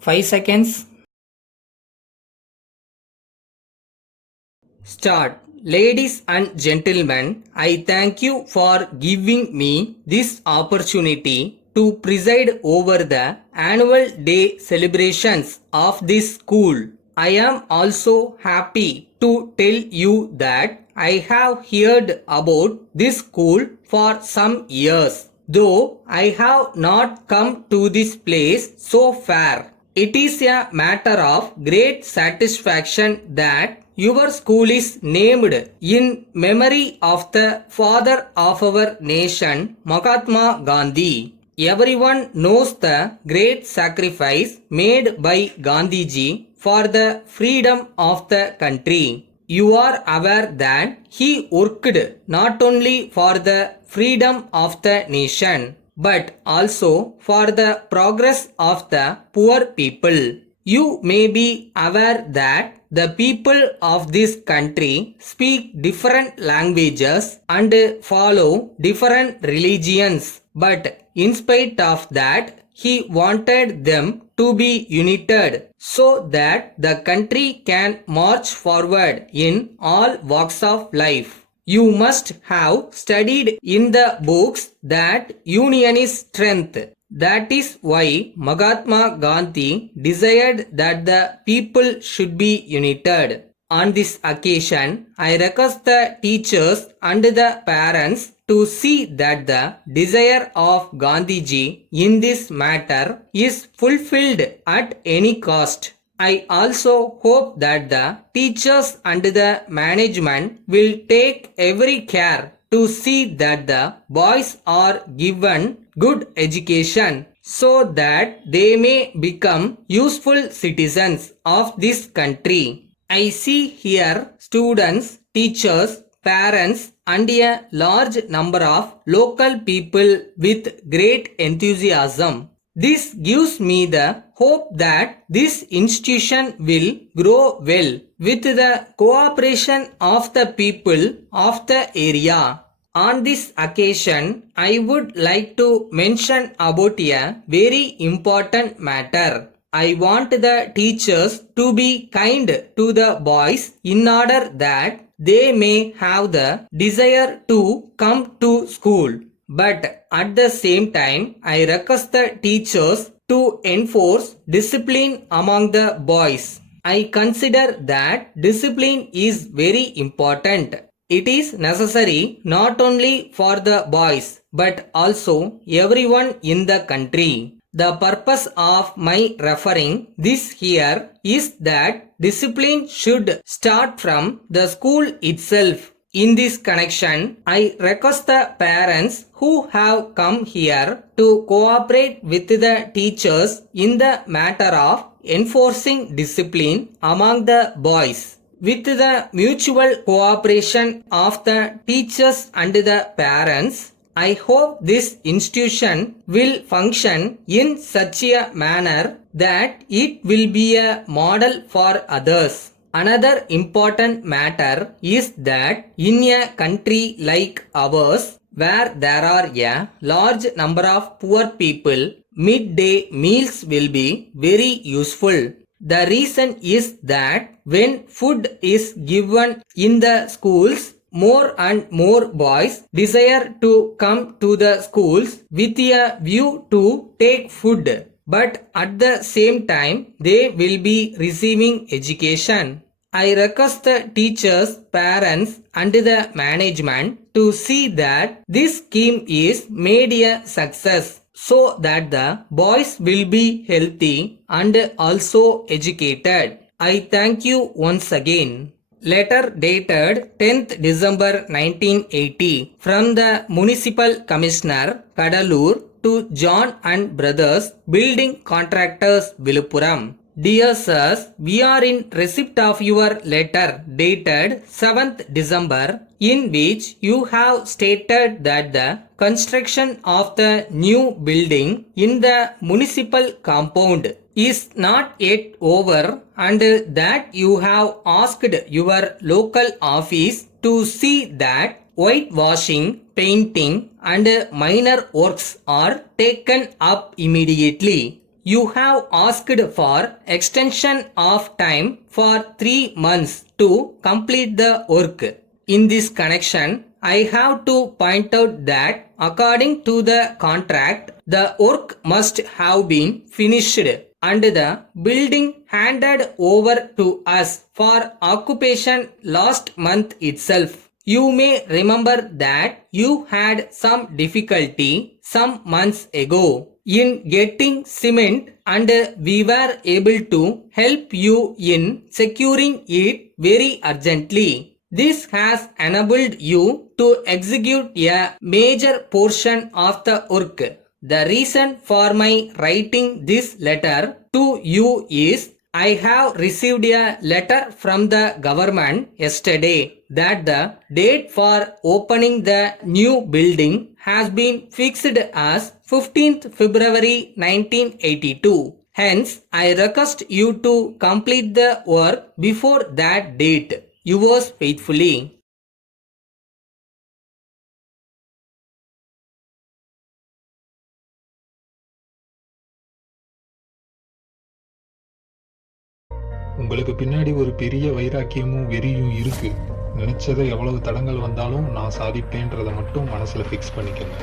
5 seconds. Start. Ladies and gentlemen, I thank you for giving me this opportunity to preside over the annual day celebrations of this school. I am also happy to tell you that I have heard about this school for some years, though I have not come to this place so far. It is a matter of great satisfaction that your school is named in memory of the father of our nation, Mahatma Gandhi. Everyone knows the great sacrifice made by Gandhiji for the freedom of the country. You are aware that he worked not only for the freedom of the nation but also for the progress of the poor people. You may be aware that the people of this country speak different languages and follow different religions, but in spite of that, he wanted them to be united so that the country can march forward in all walks of life. You must have studied in the books that union is strength. That is why Mahatma Gandhi desired that the people should be united. On this occasion, I request the teachers and the parents to see that the desire of Gandhiji in this matter is fulfilled at any cost. I also hope that the teachers and the management will take every care to see that the boys are given good education so that they may become useful citizens of this country. I see here students, teachers, parents and a large number of local people with great enthusiasm. This gives me the hope that this institution will grow well with the cooperation of the people of the area. On this occasion, I would like to mention about a very important matter. I want the teachers to be kind to the boys in order that they may have the desire to come to school. But at the same time, I request the teachers to enforce discipline among the boys. I consider that discipline is very important. It is necessary not only for the boys but also everyone in the country. The purpose of my referring this here is that discipline should start from the school itself. In this connection, I request the parents who have come here to cooperate with the teachers in the matter of enforcing discipline among the boys. With the mutual cooperation of the teachers and the parents, I hope this institution will function in such a manner that it will be a model for others. Another important matter is that in a country like ours, where there are a large number of poor people, midday meals will be very useful. The reason is that when food is given in the schools, more and more boys desire to come to the schools with a view to take food. But at the same time, they will be receiving education. I request the teachers, parents and the management to see that this scheme is made a success so that the boys will be healthy and also educated. I thank you once again. Letter dated 10th December 1980 from the Municipal Commissioner, Kadalur, to John and Brothers, Building Contractors, Viluppuram. Dear sirs, we are in receipt of your letter dated 7th December in which you have stated that the construction of the new building in the municipal compound is not yet over and that you have asked your local office to see that whitewashing, painting and minor works are taken up immediately. You have asked for extension of time for 3 months to complete the work. In this connection, I have to point out that according to the contract, the work must have been finished and the building handed over to us for occupation last month itself. You may remember that you had some difficulty some months ago in getting cement and we were able to help you in securing it very urgently. This has enabled you to execute a major portion of the work. The reason for my writing this letter to you is I have received a letter from the government yesterday that the date for opening the new building has been fixed as 15th February 1982. Hence, I request you to complete the work before that date. Yours faithfully. உங்களுக்கு பின்னாடி ஒரு பெரிய வைராக்கியமும் வெறியும் இருக்கு. நினைச்சதை எவ்வளவு தடங்கள் வந்தாலும் நான் சாதிப்பேன்றதை மட்டும் மனசுல ஃபிக்ஸ் பண்ணிக்கங்க.